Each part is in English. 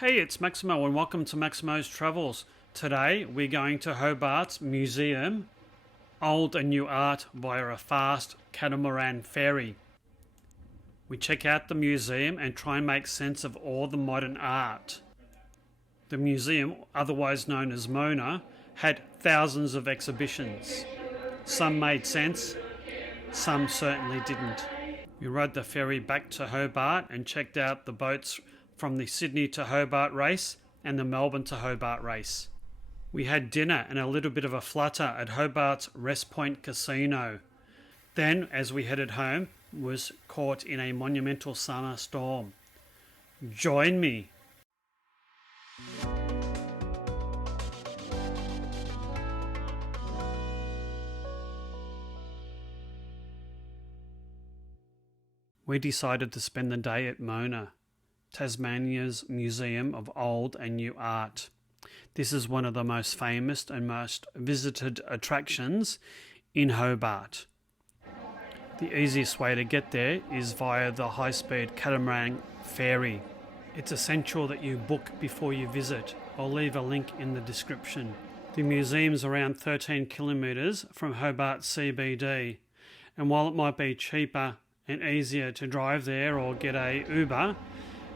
Hey, it's Maximo and welcome to Maximo's Travels. Today we're going to Hobart's museum, Old and New Art via a fast catamaran ferry. We check out the museum and try and make sense of all the modern art. The museum, otherwise known as Mona, had thousands of exhibitions. Some made sense, some certainly didn't. We rode the ferry back to Hobart and checked out the boats from the Sydney to Hobart race and the Melbourne to Hobart race. We had dinner and a little bit of a flutter at Hobart's Wrest Casino. Then, as we headed home, was caught in a monumental summer storm. Join me. We decided to spend the day at Mona, Tasmania's Museum of Old and New Art. This is one of the most famous and most visited attractions in Hobart. The easiest way to get there is via the high-speed catamaran ferry. It's essential that you book before you visit. I'll leave a link in the description. The museum's around 13 kilometres from Hobart CBD, and while it might be cheaper and easier to drive there or get a Uber,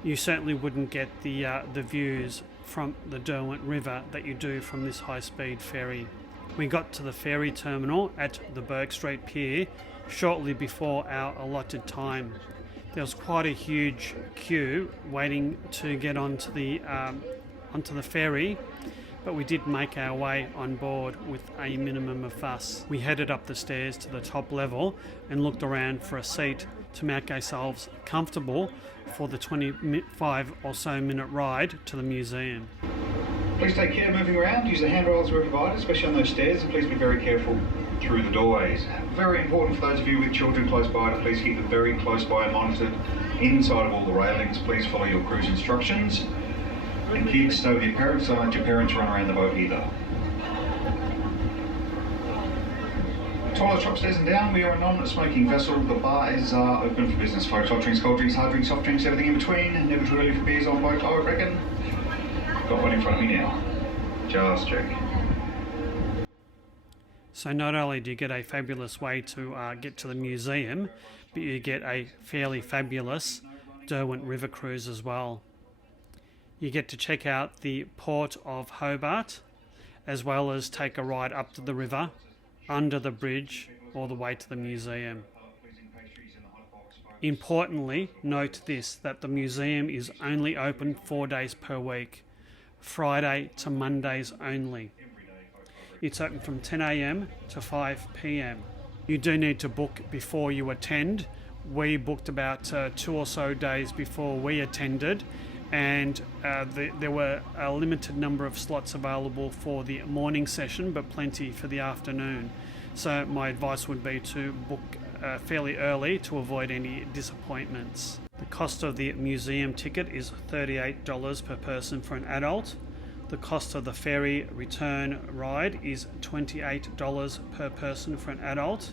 you certainly wouldn't get the views from the Derwent River that you do from this high-speed ferry. We got to the ferry terminal at the Brooke Street Pier shortly before our allotted time. There was quite a huge queue waiting to get onto the ferry, but we did make our way on board with a minimum of fuss. We headed up the stairs to the top level and looked around for a seat to make ourselves comfortable for the 25 or so minute ride to the museum. Please take care moving around, use the handrails we're provided, especially on those stairs, and please be very careful through the doorways. Very important for those of you with children close by to please keep them very close by and monitored inside of all the railings. Please follow your cruise instructions. And kids, stow your parents, don't let your parents run around the boat either. Toilets upstairs and down. We are a non-smoking vessel. The bar is open for business. Folks, hot drinks, cold drinks, hard drinks, soft drinks, everything in between. Never too early for beers on boat, I would reckon. Got one in front of me now. Just check. So not only do you get a fabulous way to get to the museum, but you get a fairly fabulous Derwent River cruise as well. You get to check out the port of Hobart, as well as take a ride up to the river, under the bridge, all the way to the museum. Importantly, note this, that the museum is only open 4 days per week, Friday to Mondays only. It's open from 10 a.m. to 5 p.m. You do need to book before you attend. We booked about 2 or so days before we attended, and there were a limited number of slots available for the morning session, but plenty for the afternoon. So my advice would be to book fairly early to avoid any disappointments. The cost of the museum ticket is $38 per person for an adult. The cost of the ferry return ride is $28 per person for an adult,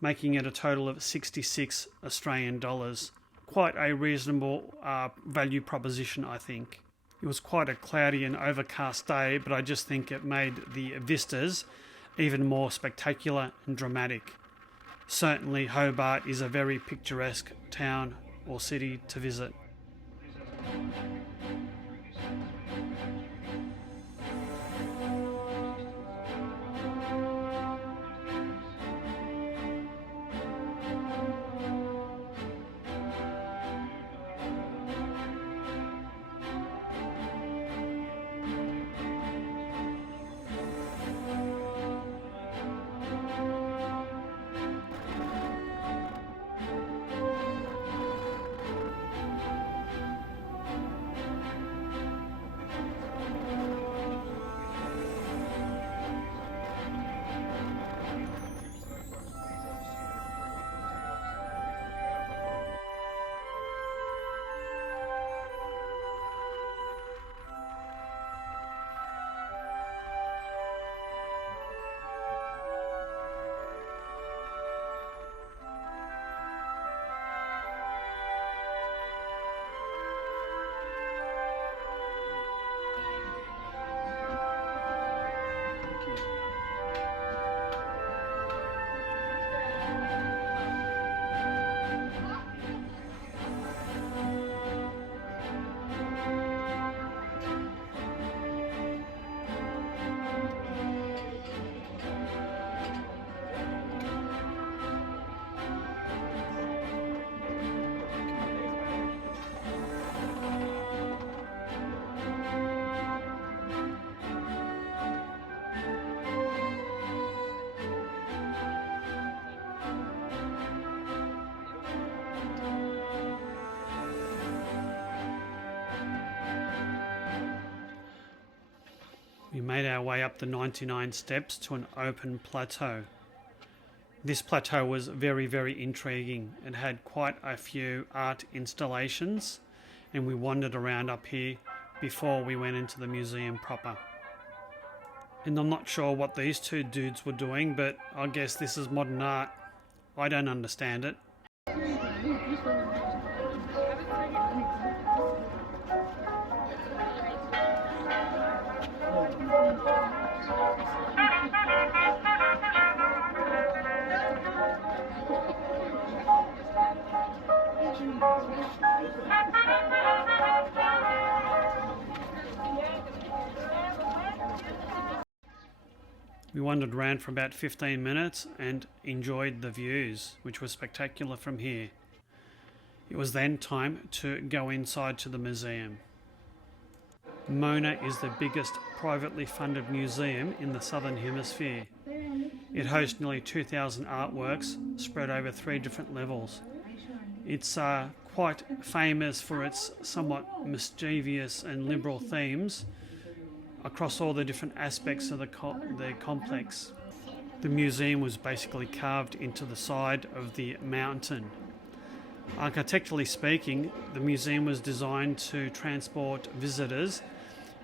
making it a total of 66 Australian dollars. Quite a reasonable value proposition, I think. It was quite a cloudy and overcast day, but I just think it made the vistas even more spectacular and dramatic. Certainly Hobart is a very picturesque town or city to visit. We made our way up the 99 steps to an open plateau. This plateau was very, very intriguing. It had quite a few art installations, and we wandered around up here before we went into the museum proper. And I'm not sure what these two dudes were doing, but I guess this is modern art. I don't understand it. We wandered around for about 15 minutes and enjoyed the views, which were spectacular from here. It was then time to go inside to the museum. Mona is the biggest privately funded museum in the Southern Hemisphere. It hosts nearly 2,000 artworks spread over 3 different levels. It's quite famous for its somewhat mischievous and liberal themes across all the different aspects of the complex. The museum was basically carved into the side of the mountain. Architecturally speaking, the museum was designed to transport visitors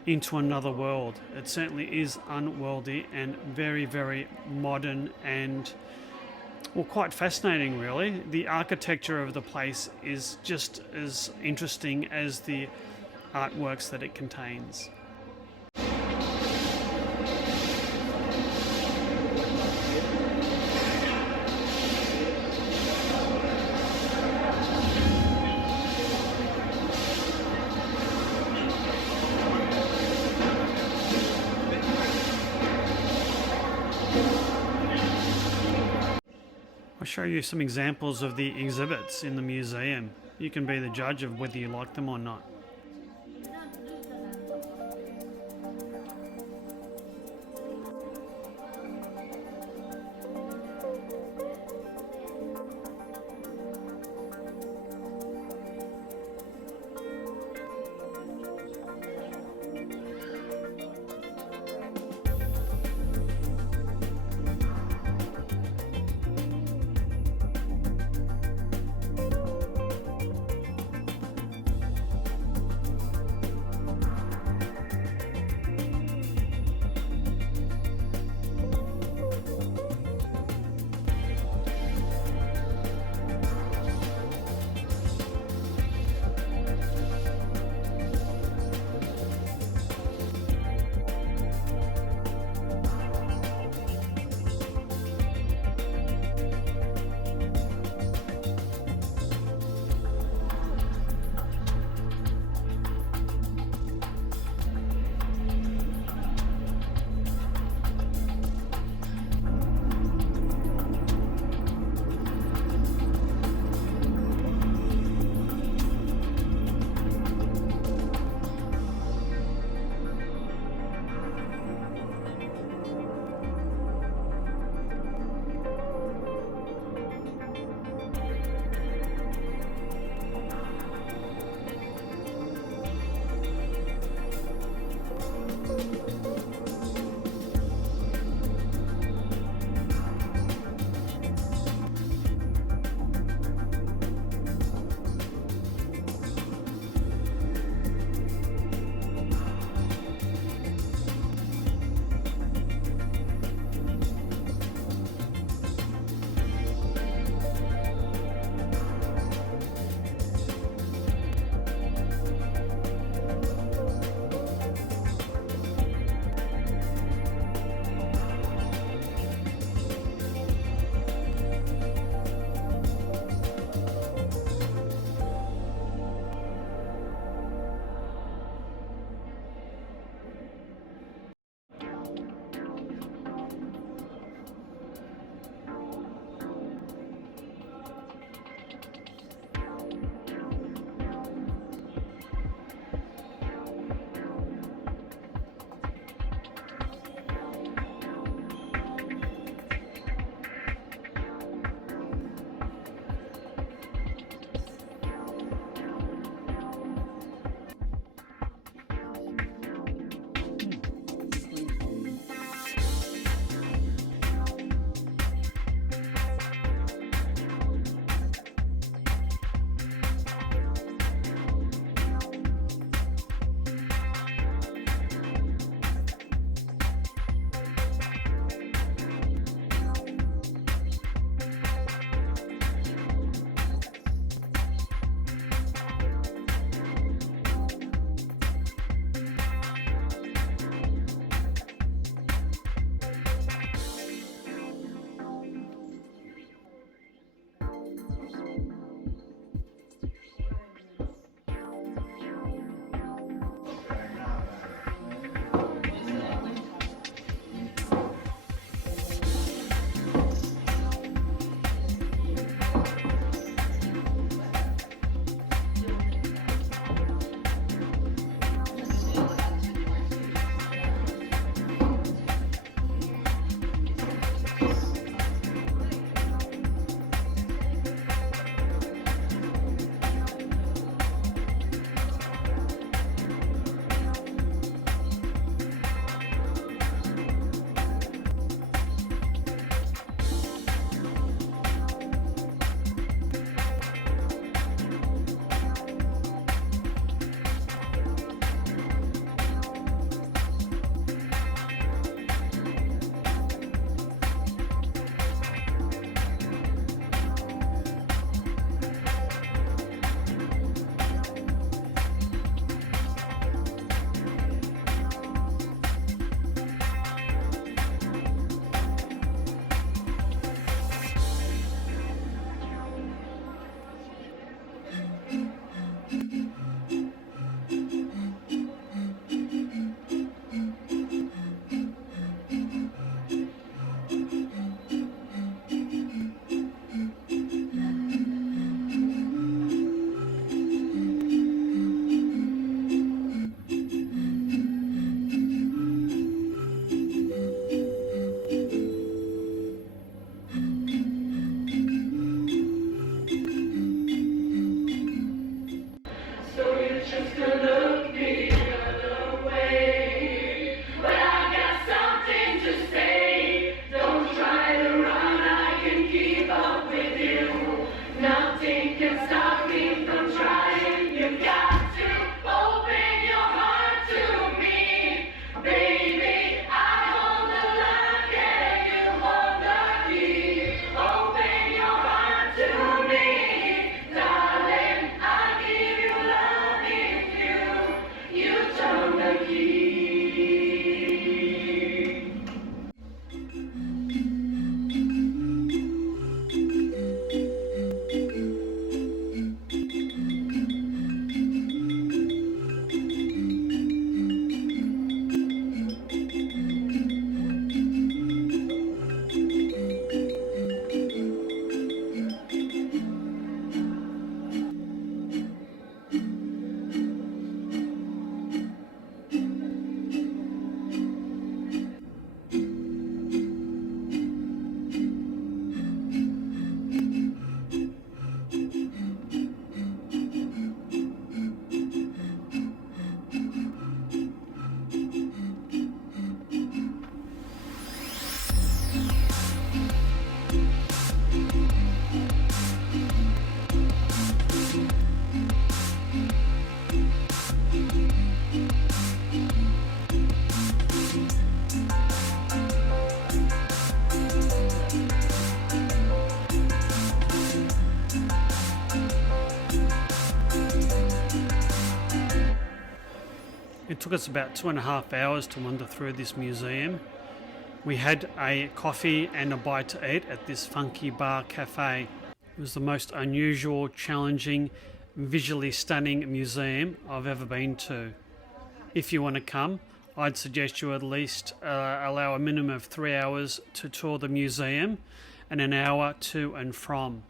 into another world. It certainly is unworldly and very, very modern and, well, quite fascinating really. The architecture of the place is just as interesting as the artworks that it contains. I'll show you some examples of the exhibits in the museum. You can be the judge of whether you like them or not. It took us about 2.5 hours to wander through this museum. We had a coffee and a bite to eat at this funky bar cafe. It was the most unusual, challenging, visually stunning museum I've ever been to. If you want to come, I'd suggest you at least allow a minimum of 3 hours to tour the museum and an hour to and from.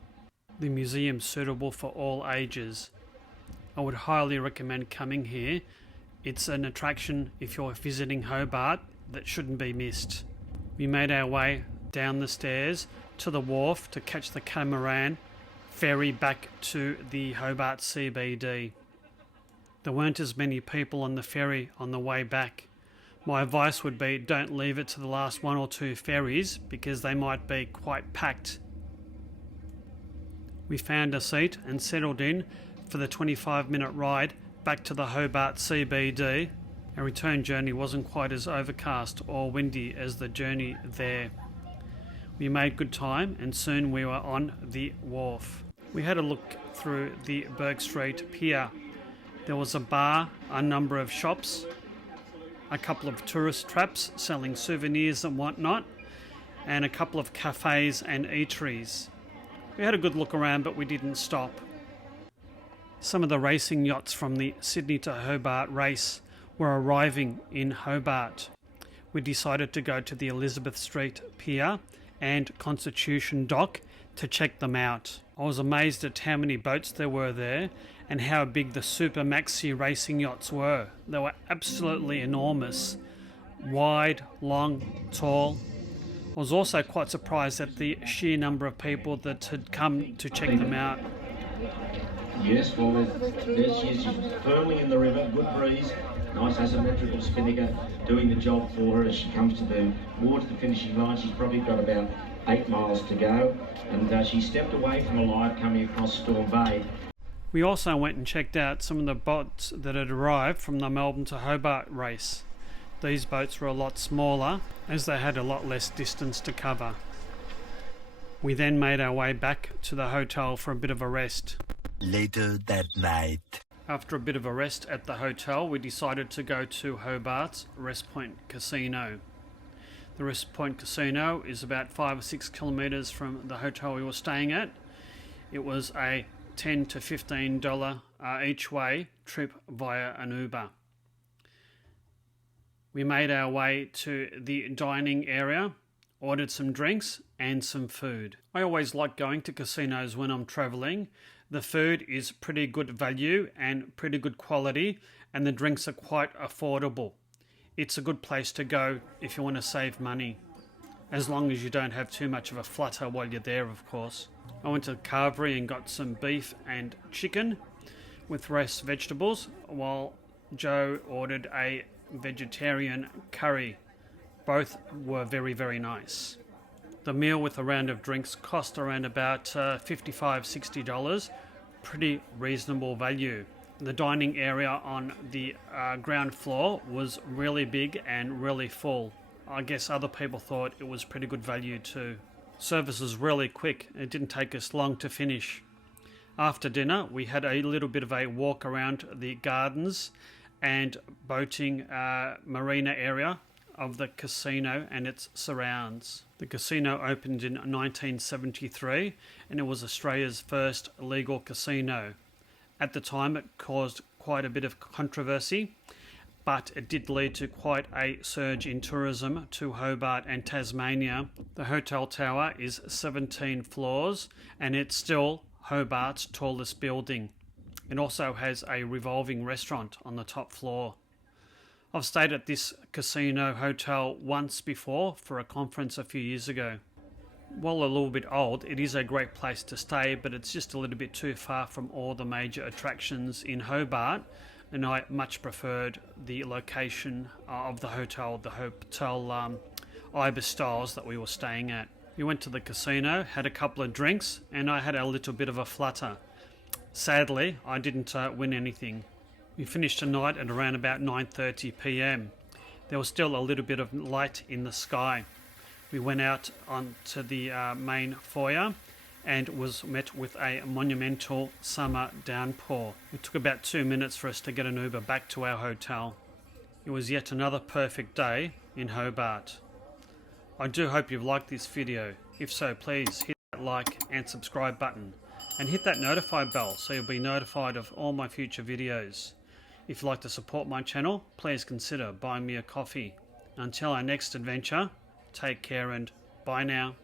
The museum's suitable for all ages. I would highly recommend coming here. It's an attraction if you're visiting Hobart that shouldn't be missed. We made our way down the stairs to the wharf to catch the catamaran ferry back to the Hobart CBD. There weren't as many people on the ferry on the way back. My advice would be don't leave it to the last 1 or 2 ferries because they might be quite packed. We found a seat and settled in for the 25-minute ride back to the Hobart CBD. Our return journey wasn't quite as overcast or windy as the journey there. We made good time and soon we were on the wharf. We had a look through the Brooke Street Pier. There was a bar, a number of shops, a couple of tourist traps selling souvenirs and whatnot, and a couple of cafes and eateries. We had a good look around, but we didn't stop. Some of the racing yachts from the Sydney to Hobart race were arriving in Hobart. We decided to go to the Elizabeth Street Pier and Constitution Dock to check them out. I was amazed at how many boats there were there and how big the super maxi racing yachts were. They were absolutely enormous, wide, long, tall. I was also quite surprised at the sheer number of people that had come to check them out. Yes, well, there she is. She's firmly in the river, good breeze, nice asymmetrical spinnaker doing the job for her as she comes towards the finishing line. She's probably got about 8 miles to go, and she stepped away from the live coming across Storm Bay. We also went and checked out some of the boats that had arrived from the Melbourne to Hobart race. These boats were a lot smaller as they had a lot less distance to cover. We then made our way back to the hotel for a bit of a rest. Later that night. After a bit of a rest at the hotel, we decided to go to Hobart's Wrest Point Casino. The Wrest Point Casino is about 5 or 6 kilometres from the hotel we were staying at. It was a $10 to $15 each way trip via an Uber. We made our way to the dining area, ordered some drinks and some food. I always like going to casinos when I'm travelling. The food is pretty good value and pretty good quality, and the drinks are quite affordable. It's a good place to go if you want to save money, as long as you don't have too much of a flutter while you're there, of course. I went to Carvery and got some beef and chicken with roast vegetables, while Joe ordered a vegetarian curry. Both were very, very nice. The meal with a round of drinks cost around about $55, $60. Pretty reasonable value. The dining area on the ground floor was really big and really full. I guess other people thought it was pretty good value too. Service was really quick. It didn't take us long to finish. After dinner, we had a little bit of a walk around the gardens and boating marina area of the casino and its surrounds. The casino opened in 1973 and it was Australia's first legal casino. At the time it caused quite a bit of controversy, but it did lead to quite a surge in tourism to Hobart and Tasmania. The hotel tower is 17 floors and it's still Hobart's tallest building. It also has a revolving restaurant on the top floor. I've stayed at this casino hotel once before for a conference a few years ago. While a little bit old, it is a great place to stay, but it's just a little bit too far from all the major attractions in Hobart, and I much preferred the location of the hotel Ibis Styles that we were staying at. We went to the casino, had a couple of drinks, and I had a little bit of a flutter. Sadly, I didn't win anything. We finished the night at around about 9:30 p.m. There was still a little bit of light in the sky. We went out onto the main foyer and was met with a monumental summer downpour. It took about 2 minutes for us to get an Uber back to our hotel. It was yet another perfect day in Hobart. I do hope you've liked this video. If so, please hit that like and subscribe button and hit that notify bell so you'll be notified of all my future videos. If you'd like to support my channel, please consider buying me a coffee. Until our next adventure, take care and bye now.